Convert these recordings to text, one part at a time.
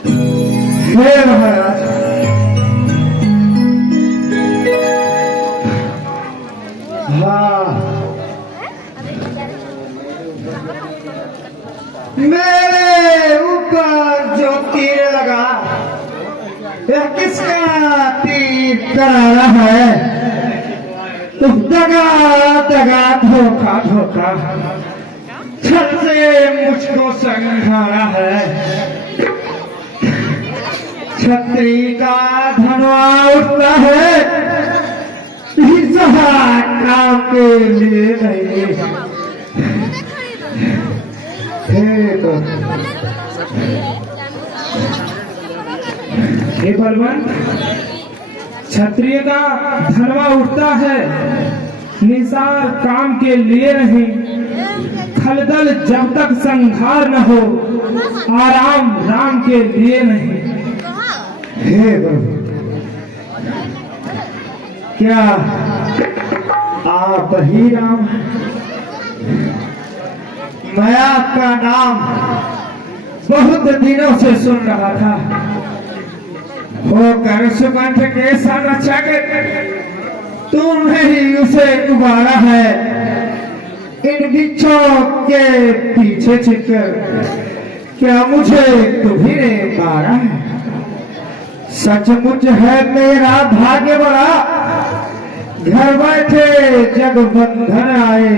हे महाराज, हाँ, मेरे ऊपर जो तीर लगा, यह किसका तीर करारा है? तुम दगा दगा धोखा धोखा छल से मुझको संघारा है। छत्री का धनवा उठता है, काम के लिए नहीं। हे बलवान, क्षत्रिय का धनवा उठता है, निसार काम के लिए नहीं। खलदल जब तक संहार न हो, आराम राम के लिए नहीं। हे प्रभु, क्या आप ही राम? मैं आपका नाम बहुत दिनों से सुन रहा था। होकर सुकंठ के संरक्षक तुमने ही उसे उबारा है। इन बिच्छों के पीछे छिपकर क्या मुझे तुम्ही ने मारा है? सचमुच है मेरा भाग्य बड़ा, घर बैठे जग बंधन आए।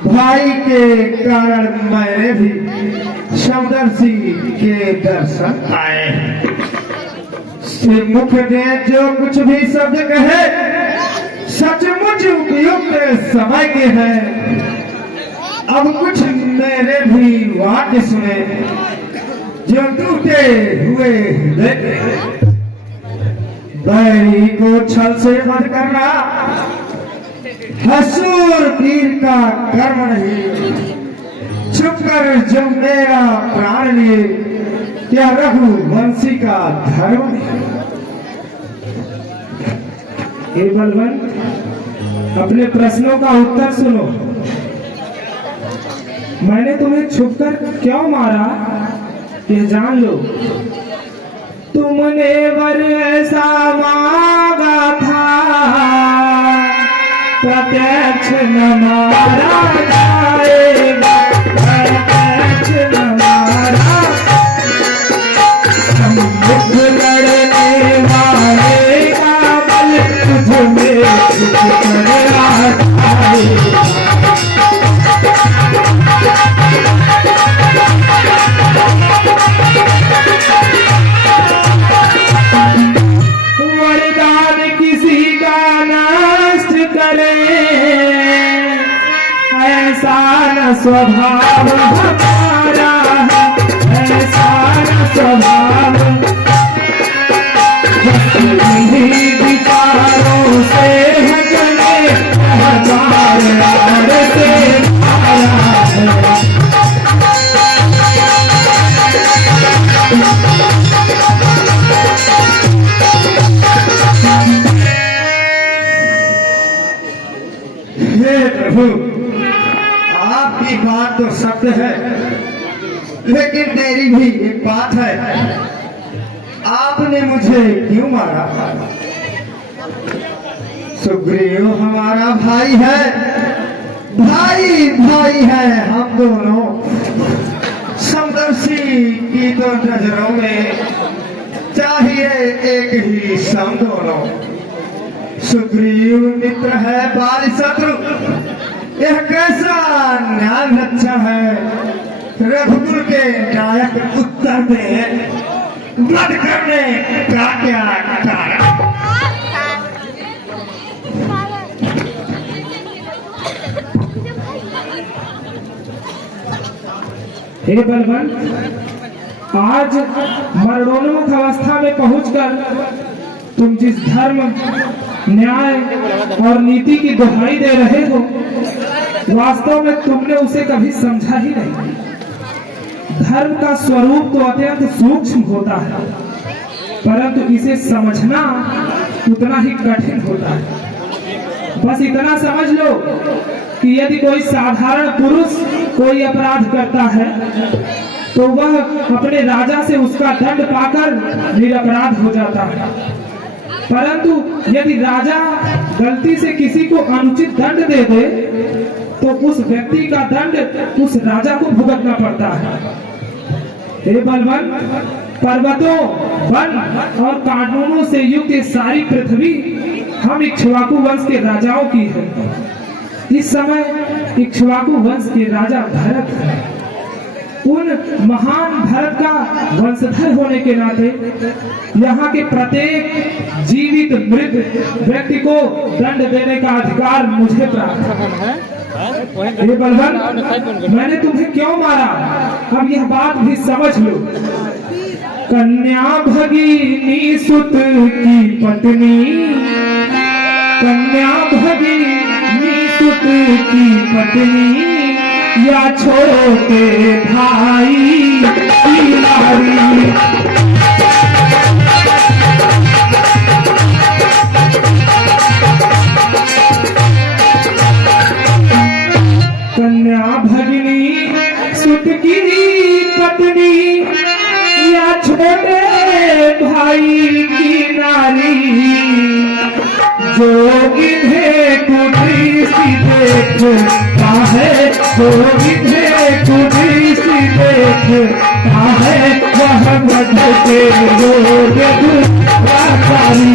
भाई के कारण मैंने भी समदर्शी के दर्शन पाए। मुख ने जो कुछ भी शब्द कहे, सचमुच उपयुक्त समय के हैं। अब कुछ मेरे भी वाक्य सुने, जो टूटे हुए बैरी को छल से मत करना, हसूर वीर का कर्म नहीं। छुपकर जो मेरा प्राण लिए, क्या रघुवंशी का धर्म नहीं। हे बलवान, अपने प्रश्नों का उत्तर सुनो। मैंने तुम्हें छुपकर क्यों मारा, ये जान लो। तुमने वर ऐसा मांगा था, प्रत्यक्ष न मारा जाएगा, प्रत्यक्ष न मारा। सम्मुख लड़ने वाले का बल तुझमें छुपकर आएगा। वरदान किसी का नष्ट करे, ऐसा न स्वभाव हमारा है, ऐसा न स्वभाव। विचारों से हटने हमारे से आया है। हे प्रभु, आपकी बात तो सत्य है, लेकिन मेरी भी एक बात है। आपने मुझे क्यों मारा? सुग्रीव हमारा भाई है, भाई भाई है हम दोनों। समदर्शी की तो नजरों में चाहिए एक ही सम दोनों। सुग्रीव मित्र है, बाली शत्रु। यह कैसा न्याय लक्षण है? रघुकुल के नायक उत्तर दे, वध करने का क्या कारण? हे बलवान, आज मरणोन्मुख अवस्था में पहुंचकर तुम जिस धर्म, न्याय और नीति की दुहाई दे रहे हो, वास्तव में तुमने उसे कभी समझा ही नहीं। धर्म का स्वरूप तो अत्यंत सूक्ष्म होता है, परंतु इसे समझना उतना ही कठिन होता है। बस इतना समझ लो कि यदि कोई साधारण पुरुष कोई अपराध करता है तो वह अपने राजा से उसका दंड पाकर निरपराध हो जाता है। परंतु यदि राजा गलती से किसी को अनुचित दंड दे दे तो उस व्यक्ति का दंड उस राजा को भुगतना पड़ता है। हे बलवंत, पर्वतों, वन और कानूनों से युक्त ये सारी पृथ्वी हम इक्ष्वाकु वंश के राजाओं की है। इस समय इक्ष्वाकु वंश के राजा भरत हैं। उन महान भरत का वंशधर होने के नाते यहाँ के प्रत्येक जीवित मृत व्यक्ति को दंड देने का अधिकार मुझे प्राप्त है। हे बलवंत, मैंने तुम्हें क्यों मारा, अब यह बात भी समझ लो। कन्या भगिनी सुत की पत्नी, कन्या भगिनी सुत की पत्नी, या छोटे भाई की नारी। कन्या भगिनी सुत की पत्नी, या छोटे भाई की नारी, जो इन्हें कुदृष्टि देखता है, जो इन्हें कुदृष्टि देखता है, वह मध के रोग दुराचारी।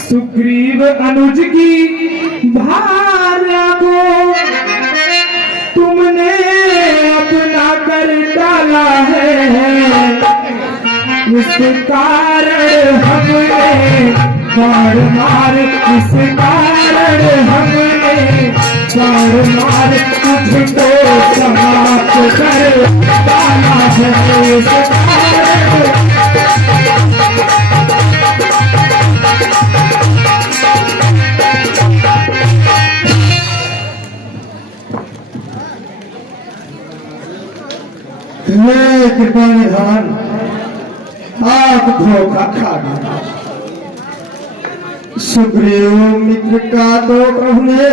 सुग्रीव अनुज की भार्या को तुमने अपना कर डाला है, इस कारण हमने बार मार, इस कारण हमने बार मार तुझको समाप्त कर डाला है। इस कारण कृपा निधान, आप धोखा खा गए। सुग्रीव मित्र का तो प्रभु ने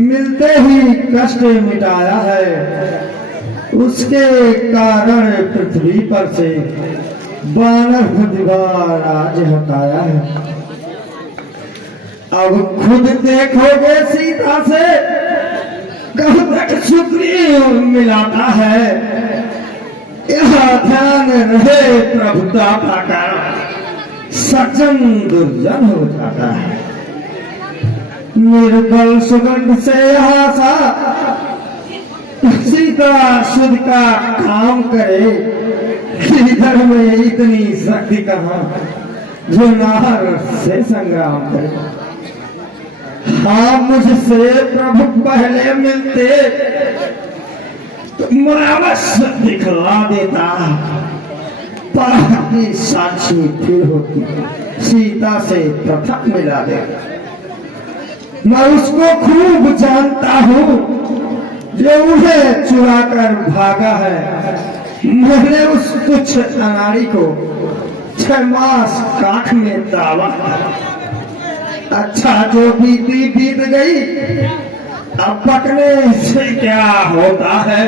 मिलते ही कष्ट मिटाया है, उसके कारण पृथ्वी पर से वानर प्रतिभा राज हटाया है। अब खुद देखोगे सीता से कब तक सुग्रीव मिलाता है। यह ध्यान रहे, प्रभुता का सज्जन दुर्जन हो जाता है। निर्बल सुगंध से यह सा सीता शुद्ध का काम करे, इधर में इतनी शक्ति कहाँ जो नार से संग्राम करे। हाँ, मुझसे प्रभु पहले मिलते तो मैं अवश्य दिखला देता, पर साक्षी फिर होती, सीता से प्रथम मिला देता। मैं उसको खूब जानता हूँ जो उन्हें चुरा कर भागा है। मैंने उस तुच्छ अनाड़ी को 6 मास काख में दावा। अच्छा, जो बीती बीत गई, अब पकने से क्या होता है।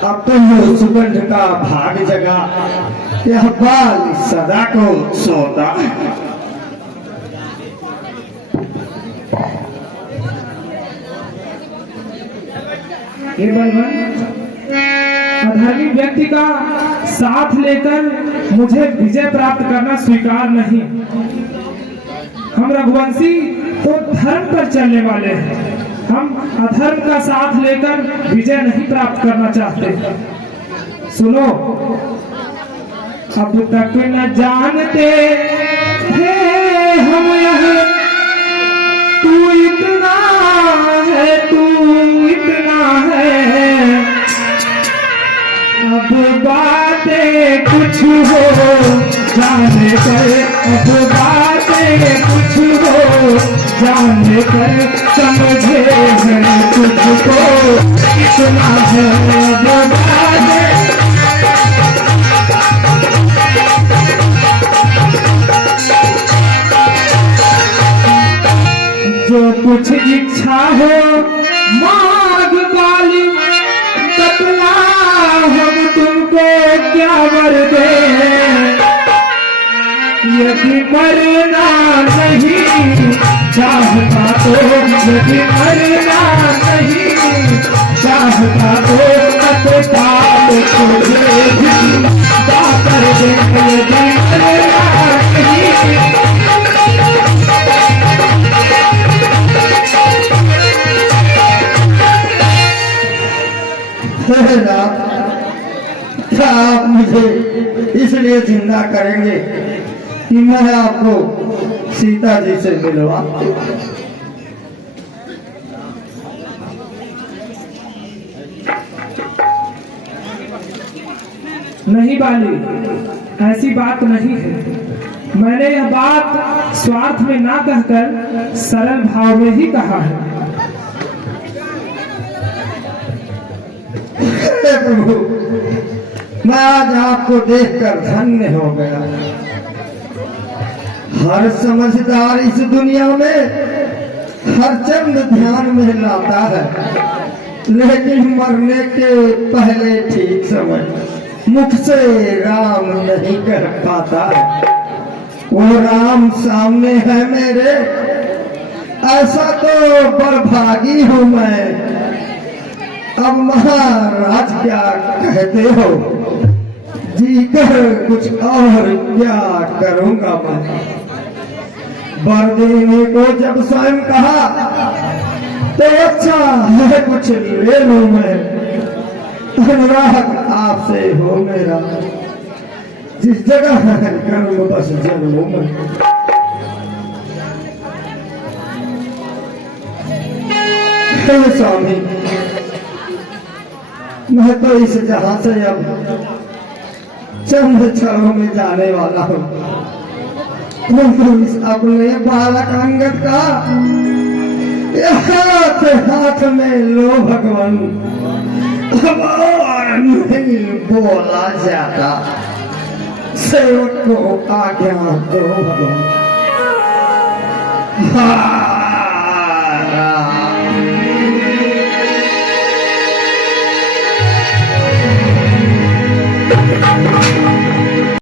अब तो वो सुगंध का भाग जगा, यह बाल सदा को सोता है। हे बलवंत, अधर्मी व्यक्ति का साथ लेकर मुझे विजय प्राप्त करना स्वीकार नहीं। हम रघुवंशी तो धर्म पर चलने वाले हैं, हम अधर्म का साथ लेकर विजय नहीं प्राप्त करना चाहते। सुनो, अब तक न जानते थे हम यह, तू इतना है, तू इतना है। अब बातें कुछ हो जाने कर, अब बातें कुछ हो जाने कर, समझे हैं तुझको इतना है। अब बातें जो कुछ इच्छा हो मांग काली, बतला हम तुमको क्या वर दे। यदि मरना नहीं चाहता तो, यदि मरना नहीं चाहता तो तत्काल तुझे जिंदा कर दे। यदि मरना नहीं क्या आप मुझे इसलिए जिंदा करेंगे कि मैं आपको सीता जी से मिलवा? नहीं बाली, ऐसी बात नहीं है। मैंने यह बात स्वार्थ में ना कहकर सरल भाव में ही कहा है। प्रभु, मैं आज आपको देखकर धन्य हो गया। हर समझदार इस दुनिया में हर चंद ध्यान में लाता है, लेकिन मरने के पहले ठीक समय मुख से राम नहीं कह पाता है। वो राम सामने है मेरे, ऐसा तो बड़भागी हूं मैं। अब महाराज क्या कहते हो, जी कर कुछ और क्या करूंगा मैं। वर देने को जब स्वयं कहा तो अच्छा है कुछ ले लूं मैं। अनुराग आपसे हो मेरा, जिस जगह है कर्म बस जन्मों में। हे स्वामी, मैं तो इस जहां से अब चंद क्षणों में जाने वाला हूँ। इस अपने बालक अंगद का हाथ हाथ में लो भगवान, अब और नहीं बोला जाता। सेवक को आज्ञा दो भगवान। हाँ